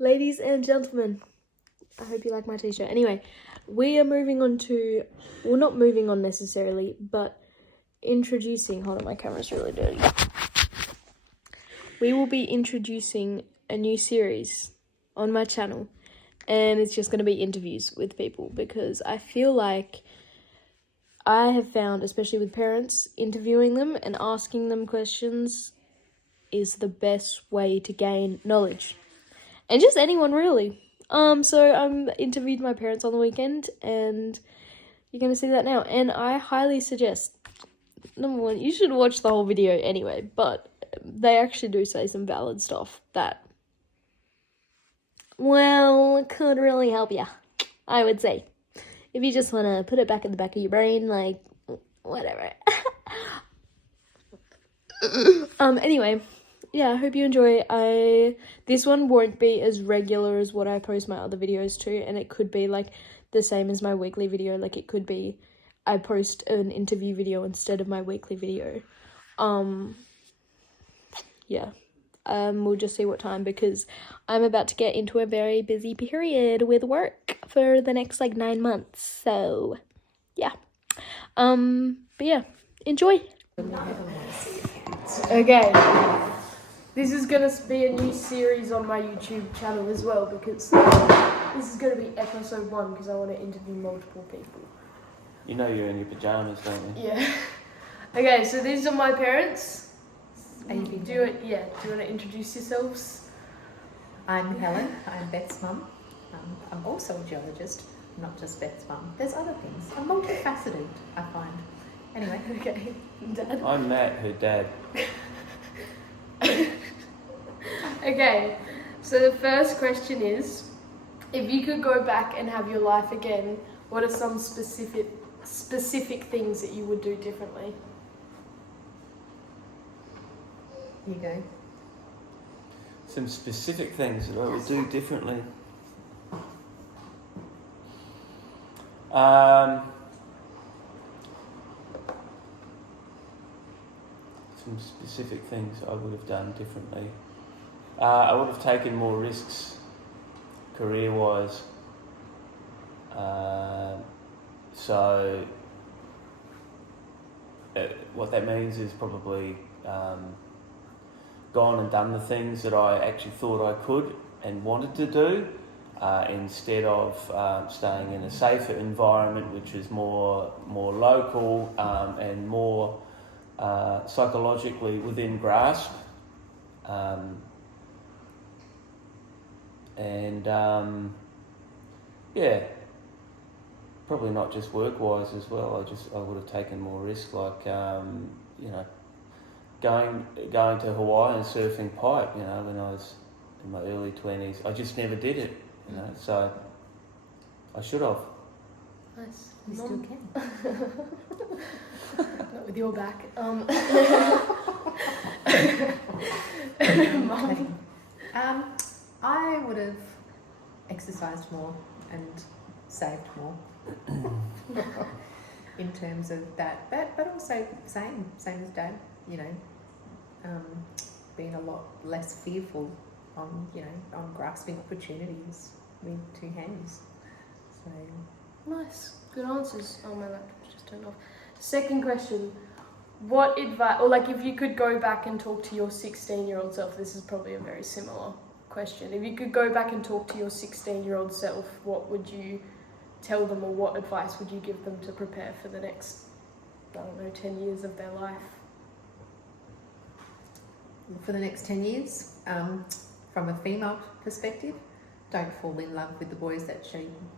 Ladies and gentlemen, I hope you like my t-shirt. Anyway, we are moving on to, well, not moving on necessarily, but introducing, hold on, my camera's really dirty. We will be introducing a new series on my channel, and it's just going to be interviews with people, because I feel like I have found, especially with parents, interviewing them and asking them questions is the best way to gain knowledge. And just anyone, really. So I interviewed my parents on the weekend, and you're going to see that now. And I highly suggest, number one, you should watch the whole video anyway, but they actually do say some valid stuff that, well, could really help you, I would say. If you just want to put it back in the back of your brain, like, whatever. Anyway, yeah, I hope you enjoy. This one won't be as regular as what I post my other videos to, and it could be like the same as my weekly video. Like, it could be I post an interview video instead of my weekly video. Yeah. We'll just see what time, because I'm about to get into a very busy period with work for the next 9 months. So, yeah. But yeah, enjoy. Okay. This is going to be a new series on my YouTube channel as well, because this is going to be episode 1, because I want to interview multiple people. You know you're in your pajamas, don't you? Yeah. Okay, so these are my parents. Do you want to introduce yourselves? I'm Helen. I'm Beth's mum. I'm also a geologist, not just Beth's mum. There's other things. I'm multifaceted, I find. Anyway. Okay. Dad. I'm Matt, her dad. Okay, so the first question is, if you could go back and have your life again, what are some specific things that you would do differently? You go. Some specific things that I would do differently. Some specific things I would have done differently. I would have taken more risks career-wise. What that means is probably gone and done the things that I actually thought I could and wanted to do, instead of staying in a safer environment, which is more local and more psychologically within grasp. Probably not just work-wise as well. I would have taken more risk, like going to Hawaii and surfing pipe. When I was in my early 20s, I just never did it. So I should have. Nice. You still can. Not with your back. Mum. I would have exercised more and saved more in terms of that, but also same as Dad. Being a lot less fearful on grasping opportunities with 2 hands. So Nice, good answers. Oh, my laptop's just turned off. Second question. What advice, or if you could go back and talk to your 16-year-old self, this is probably a very similar question. If you could go back and talk to your 16-year-old self, what would you tell them, or what advice would you give them to prepare for the next, 10 years of their life? For the next 10 years, from a female perspective, don't fall in love with the boys that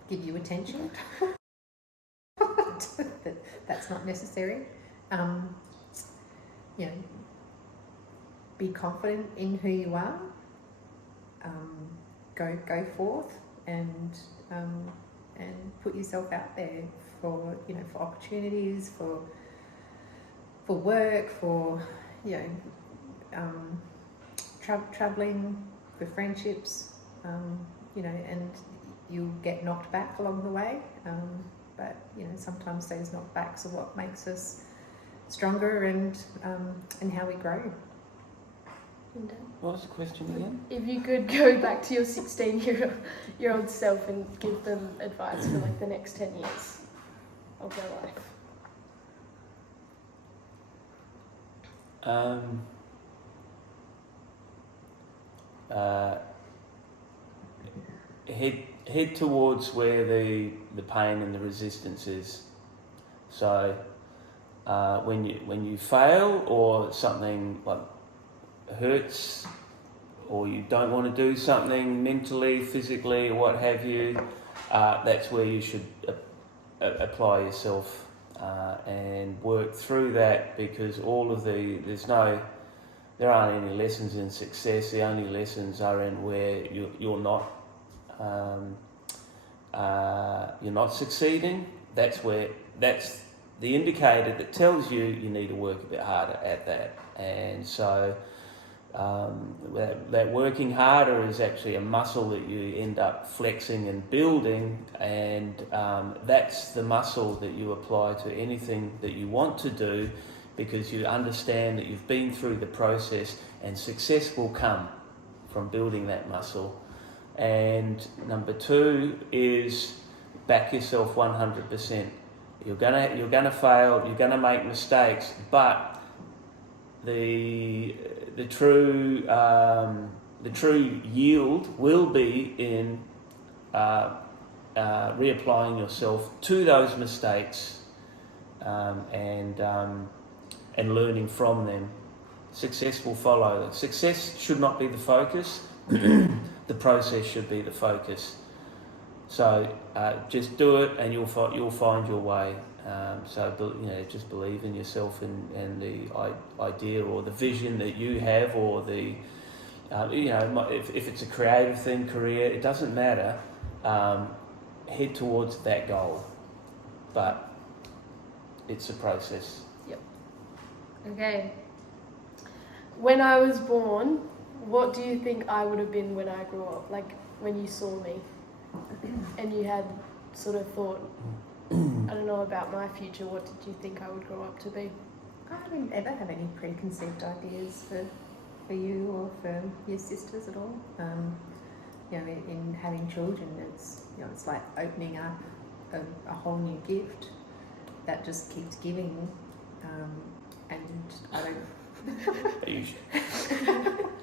give you attention. That's not necessary. Be confident in who you are. Go forth and put yourself out there for opportunities, for work, for traveling, for friendships, and you'll get knocked back along the way. But sometimes those knockbacks are what makes us stronger and how we grow. And Dad, What was the question again? if you could go back to your 16-year-old self and give them advice for like the next 10 years of their life. Head towards where the pain and the resistance is. So when you fail or something like hurts, or you don't want to do something mentally, physically, or what have you, that's where you should apply yourself and work through that, because there aren't any lessons in success. The only lessons are in where you're not succeeding. That's the indicator that tells you need to work a bit harder at that. And so that working harder is actually a muscle that you end up flexing and building, and that's the muscle that you apply to anything that you want to do, because you understand that you've been through the process and success will come from building that muscle. And number 2 is back yourself 100%. You're gonna fail, you're gonna make mistakes, but the true yield will be in reapplying yourself to those mistakes and learning from them. Success will follow. Success should not be the focus. The process should be the focus. So just do it, and you'll find your way. Just believe in yourself and the idea or the vision that you have, or the if it's a creative thing, career, it doesn't matter. Head towards that goal, but it's a process. Yep. Okay. When I was born, what do you think I would have been when I grew up? Like when you saw me and you had sort of thought, I don't know about my future, what did you think I would grow up to be? I don't ever have any preconceived ideas for you or for your sisters at all. In having children, it's like opening up a whole new gift that just keeps giving, and I don't.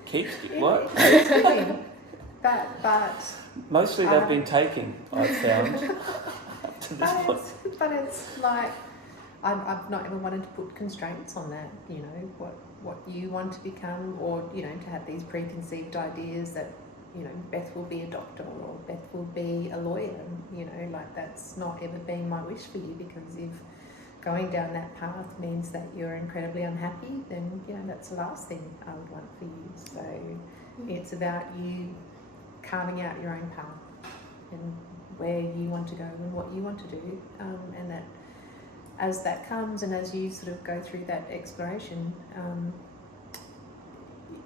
Keeps what? Keeps giving, but mostly they've been taking, I've found. To this point. But it's like I've not ever wanted to put constraints on that. What you want to become, or to have these preconceived ideas that Beth will be a doctor or Beth will be a lawyer. Like that's not ever been my wish for you, because if going down that path means that you're incredibly unhappy, then that's the last thing I would want for you. So it's about you carving out your own path and where you want to go and what you want to do, and that as that comes and as you sort of go through that exploration,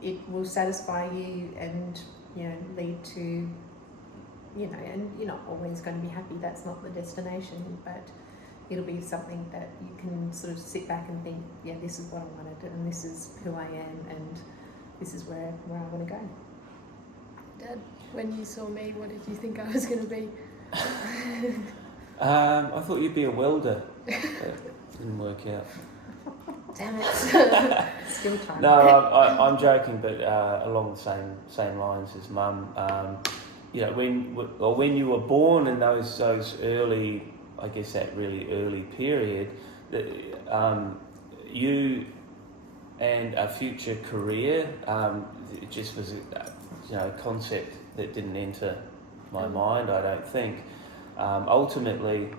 it will satisfy you and lead to and you're not always going to be happy. That's not the destination, but it'll be something that you can sort of sit back and think, yeah, this is what I wanted, and this is who I am, and this is where I want to go. Dad, when you saw me, what did you think I was going to be? I thought you'd be a welder. That didn't work out. Damn it. Still trying. No, I'm joking, but along the same lines as Mum. When you were born in those early, I guess that really early period, that you and a future career, it just was a concept that didn't enter my mind, I don't think. Ultimately,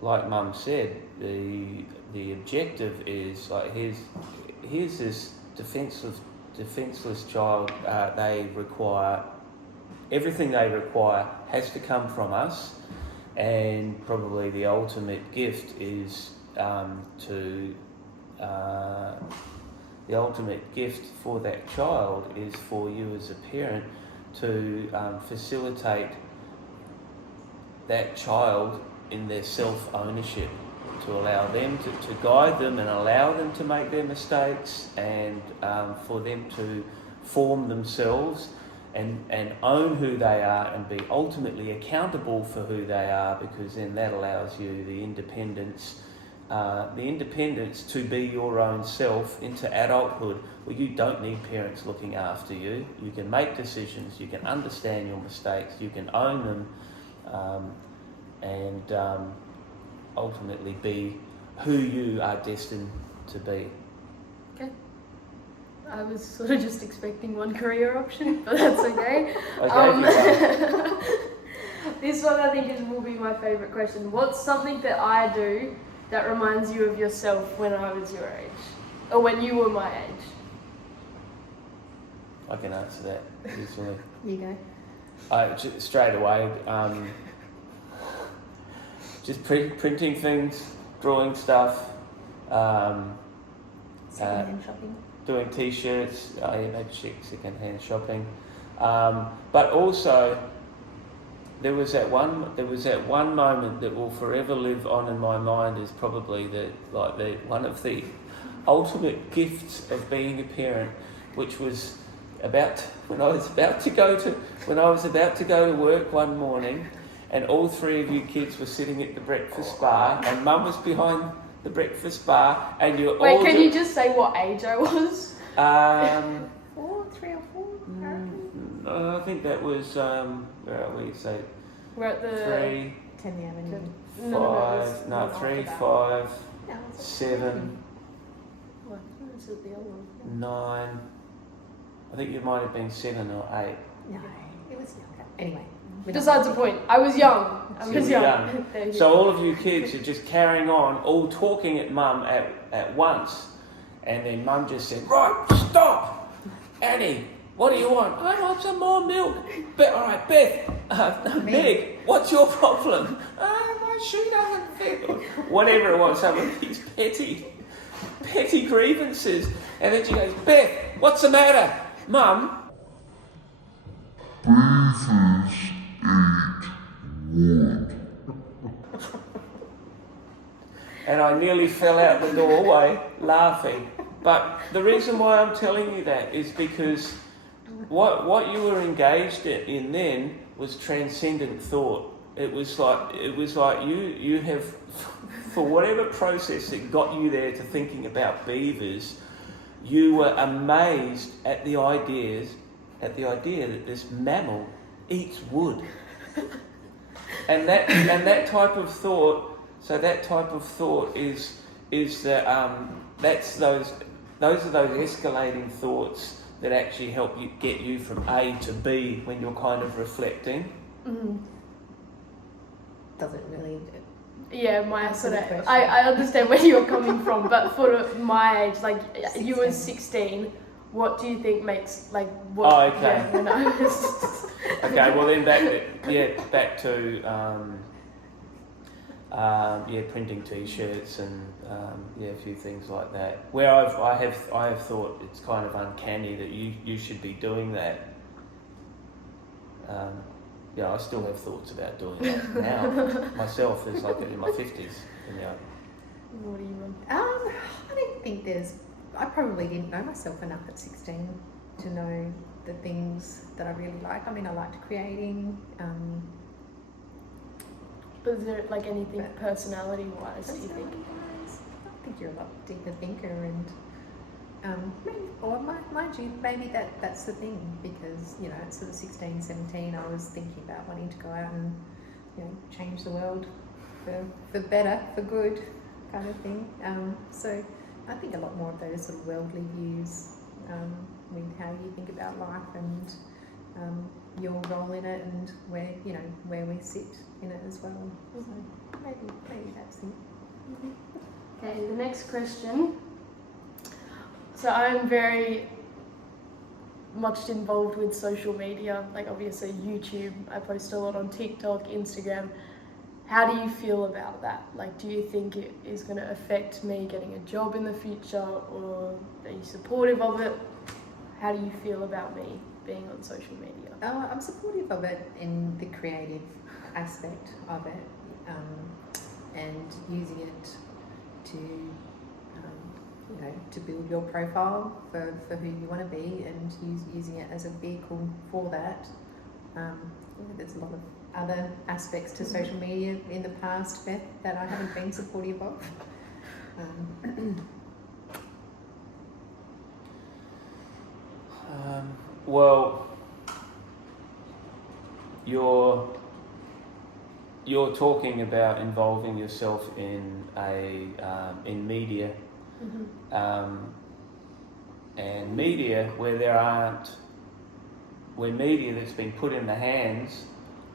like Mum said, the objective is like here's this defenseless child. They require everything they require has to come from us, and probably the ultimate gift is the ultimate gift for that child is for you as a parent to facilitate that child in their self-ownership, to allow them to guide them and allow them to make their mistakes, and for them to form themselves and own who they are and be ultimately accountable for who they are, because then that allows you the independence to be your own self into adulthood, where you don't need parents looking after you. You can make decisions, you can understand your mistakes, you can own them, and ultimately be who you are destined to be. Okay. I was sort of just expecting one career option, but that's okay. This one I think will be my favourite question. What's something that I do that reminds you of yourself when I was your age? Or when you were my age? I can answer that easily. You go. Straight away, just printing things, drawing stuff, Second-hand shopping. doing t-shirts, maybe second-hand shopping, but also there was that one moment that will forever live on in my mind as probably one of the ultimate gifts of being a parent, which was when I was about to go to work one morning, and all three of you kids were sitting at the breakfast bar, and Mum was behind the breakfast bar, and you're all... Wait, can you just say what age I was? 3 or 4. I think that was where are we? So We're at the... 3, 10 Avenue. 5, no, 3, 5, No, it's 7, What? This is the other one. 9. I think you might have been 7 or 8. No, it was younger. Anyway. Besides the point, I was young. I So was you were young. There you So go. all of you kids are just carrying on, all talking at Mum at once, and then Mum just said, "Right, stop, Annie. What do you want?" "I want some more milk." "All right, Beth, Meg, what's your problem?" "My shoe doesn't fit." Or whatever it was, some of these petty grievances, and then she goes, "Beth, what's the matter?" "Mum." And I nearly fell out the doorway laughing. But the reason why I'm telling you that is because what you were engaged in then was transcendent thought. It was like you have, for whatever process that got you there to thinking about beavers, you were amazed at the idea that this mammal eats wood. And that type of thought. So that type of thought is those are those escalating thoughts that actually help you get you from A to B when you're kind of reflecting. Mm-hmm. Doesn't really. Yeah, my Answer sort the of. question. I understand where you're coming from, but for my age, like you were 16, what do you think makes like what? Oh, okay. Yeah, when I was. Okay, well then back to printing t-shirts and a few things like that. Where I have thought it's kind of uncanny that you should be doing that. I still have thoughts about doing that now myself, as like in my 50s. What do you want? I don't think I probably didn't know myself enough at 16 to know the things that I really like. I mean, I liked creating. But is there like anything personality-wise, do you think? Personality-wise, I think you're a lot deeper thinker, and mind you, maybe that's the thing, because at sort of 16, 17, I was thinking about wanting to go out and change the world for better, for good, kind of thing. So I think a lot more of those sort of worldly views with how you think about life and your role in it, and where we sit in it as well. So maybe that's it. Okay, the next question. So I'm very much involved with social media, like obviously YouTube. I post a lot on TikTok, Instagram. How do you feel about that? Like, do you think it is going to affect me getting a job in the future, or are you supportive of it? How do you feel about me being on social media? I'm supportive of it in the creative aspect of it, and using it to you know, to build your profile for who you want to be, and using it as a vehicle for that. There's a lot of other aspects to social media in the past, Beth, that I haven't been supportive of. Well, you're talking about involving yourself in in media, and media where media that's been put in the hands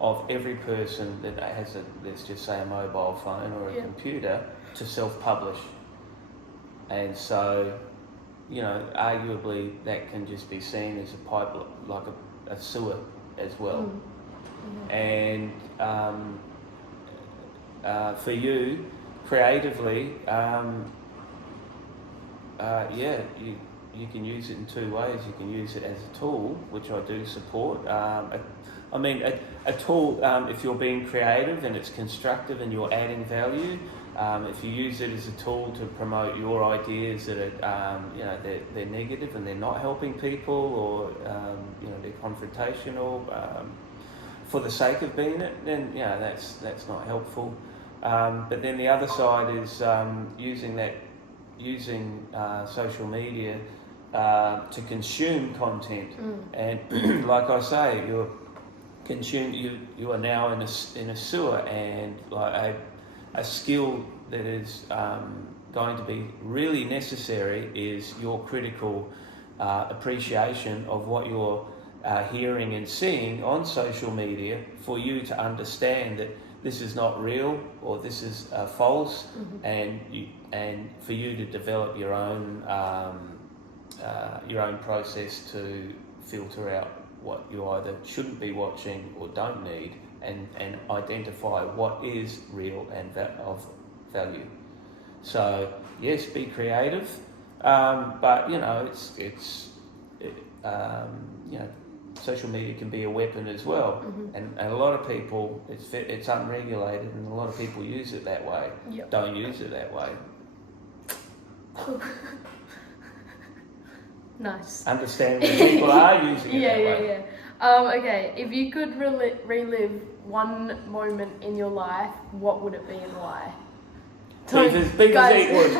of every person that has let's just say a mobile phone or a computer to self-publish, and so, you know, arguably that can just be seen as a pipe, like a sewer as well. And for you, creatively, you can use it in two ways. You can use it as a tool, which I do support. A tool, if you're being creative and it's constructive and you're adding value. If you use it as a tool to promote your ideas that are, they're negative and they're not helping people, or they're confrontational for the sake of being it, then that's not helpful. But then the other side is using social media to consume content, and like I say, you are now in a sewer, and like a skill that is going to be really necessary is your critical appreciation of what you're hearing and seeing on social media, for you to understand that this is not real or this is false, and for you to develop your own process to filter out what you either shouldn't be watching or don't need, and identify what is real and of value. So yes, be creative, but social media can be a weapon as well, and a lot of people, it's unregulated, and a lot of people use it that way. Don't use it that way. Nice. Understand when people are using it that way. Okay, if you could relive one moment in your life, what would it be and why? Beavers eat wood.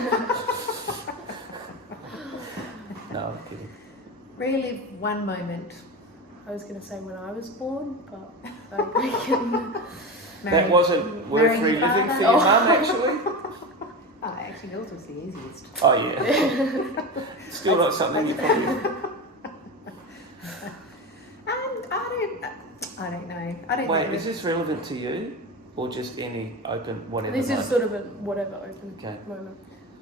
No, I'm kidding. Relive one moment. I was going to say when I was born, but we can... That wasn't worth reliving for your mum, actually. Oh, actually, yours was the easiest. Oh, yeah. Still not something you probably... I don't know. I don't Wait, know. is this relevant to you? Or just any open, whatever? This moment? is sort of a whatever open moment.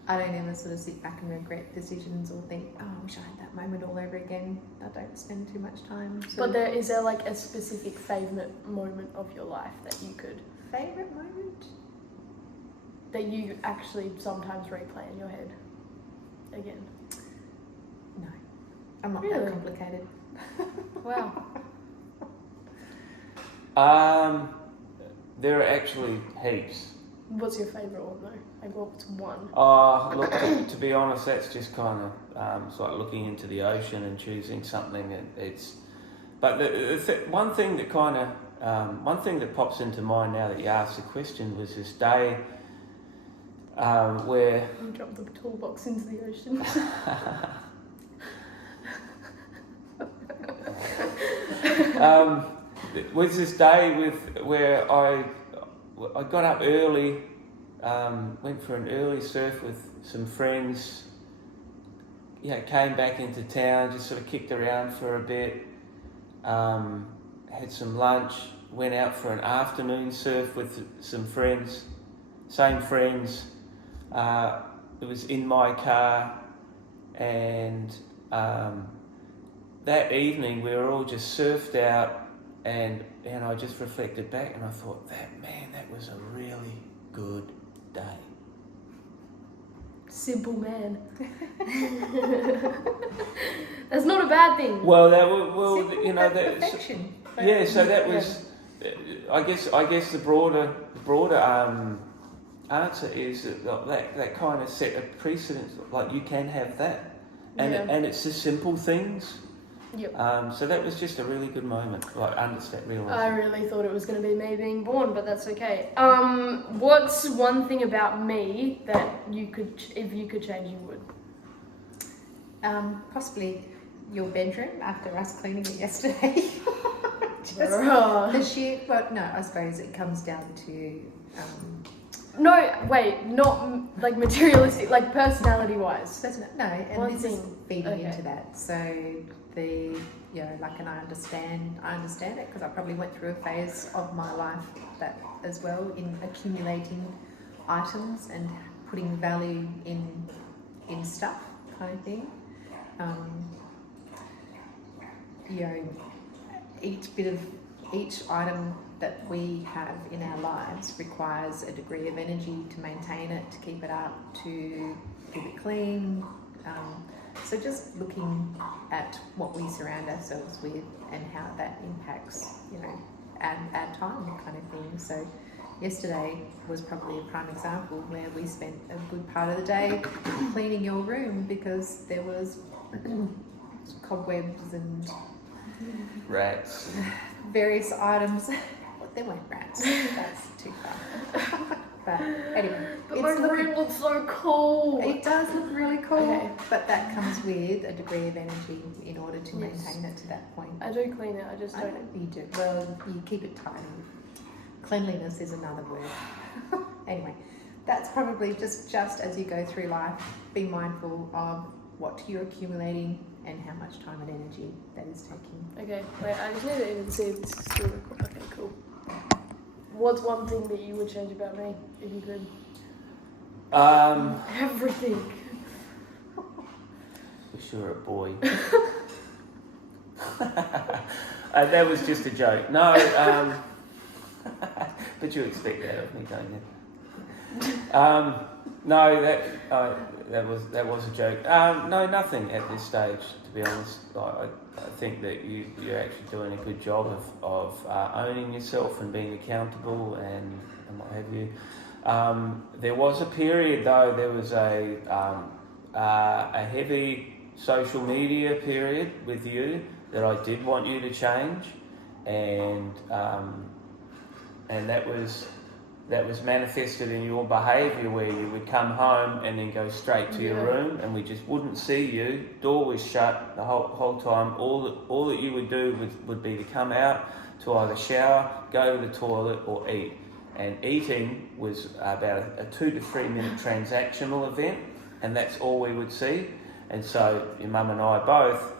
I don't ever sort of sit back and regret decisions or think, oh, I wish I had that moment all over again. I don't spend too much time. But is there like a specific favourite moment of your life that you could... Favourite moment? That you actually sometimes replay in your head again? No. I'm not Really? that complicated. Wow. There are actually heaps. What's your favourite one though? Like what's one? Look, to be honest, that's just kind of it's like looking into the ocean and choosing something. But one thing that pops into mind now that you asked the question was this day where You dropped the toolbox into the ocean. was this day where I got up early, went for an early surf with some friends. Came back into town, just sort of kicked around for a bit. Had some lunch, went out for an afternoon surf with some friends, same friends. It was in my car, and that evening we were all just surfed out, and I just reflected back and I thought, that was a really good day. Simple man. That's not a bad thing. Well, perfection. Yeah, so that was, I guess the broader answer is that kind of set a precedent. Like you can have that, and and it's the simple things. Yep. So that was just a really good moment. Like realizing. I really thought it was going to be me being born, but that's okay. What's one thing about me that you could, if you could change, you would? Possibly your bedroom after us cleaning it yesterday. Just Bruh. the sheer, but no, I suppose it comes down to. No, wait, not like materialistic, like personality-wise. No, and One this is thing. feeding Okay. into that. So and I understand it because I probably went through a phase of my life that as well in accumulating items and putting value in stuff kind of thing. Each item that we have in our lives requires a degree of energy to maintain it, to keep it up, to keep it clean. So just looking at what we surround ourselves with and how that impacts, our time kind of thing. So yesterday was probably a prime example where we spent a good part of the day cleaning your room because there was cobwebs and Rats. various items. Well, there weren't rats. That's too far. But anyway, But my room looks so cool. it does look really cool. Okay. But that comes with a degree of energy in order to Yes. maintain it to that point. I do clean it, I just I don't. know you do. Well, you keep it tidy. Cleanliness is another word. Anyway, that's probably just as you go through life, be mindful of what you're accumulating and how much time and energy that is taking. Okay, wait, I just need to even see if this is still recording. Okay, cool. What's one thing that you would change about me, if you could? Everything. Wish you were a boy. That was just a joke. No, but you expect that of me, don't you? No, that was a joke. No, nothing at this stage, to be honest. I think that you're actually doing a good job of owning yourself and being accountable and what have you. There was a period though. There was a heavy social media period with you that I did want you to change, and that was manifested in your behaviour where you would come home and then go straight to your room and we just wouldn't see you. Door was shut the whole time. All that you would do would be to come out to either shower, go to the toilet or eat. And eating was about a 2 to 3 minute transactional event, and that's all we would see. And so your mum and I both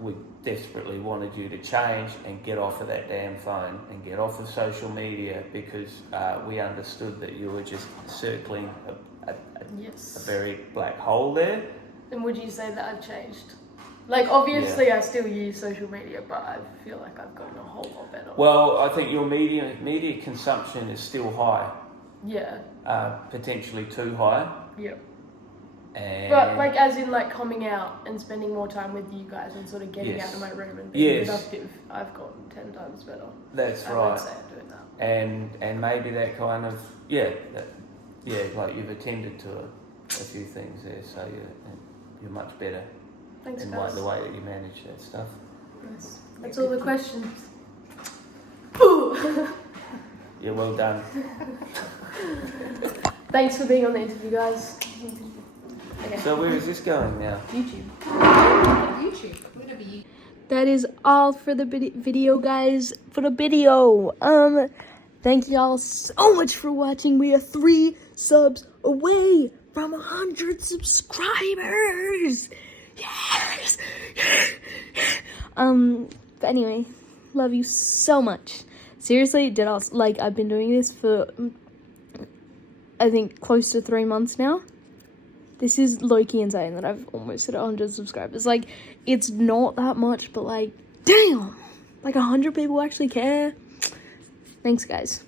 we desperately wanted you to change and get off of that damn phone and get off of social media because we understood that you were just circling a very black hole there. And would you say that I've changed? Like, obviously I still use social media, but I feel like I've gotten a whole lot better. Well, I think your media consumption is still high. Yeah. Potentially too high. Yep. And But like as in like coming out and spending more time with you guys and sort of getting out of my room and being productive, I've gotten 10 times better. That's I right. would say I'm doing that. And maybe that kind of like you've attended to a few things there, so you're much better. Thanks, in guys. the way that you manage that stuff. Nice. That's all the questions. Yeah, well done. Thanks for being on the interview, guys. Okay. So where is this going now? YouTube. YouTube. Whatever you. That is all for the video, guys. For the video. Thank y'all so much for watching. We are 3 subs away from 100 subscribers. Yes. But anyway, love you so much. Seriously, I've been doing this for I think close to 3 months now. This is low-key insane that I've almost hit 100 subscribers. Like, it's not that much, but like, damn! Like 100 people actually care. Thanks, guys.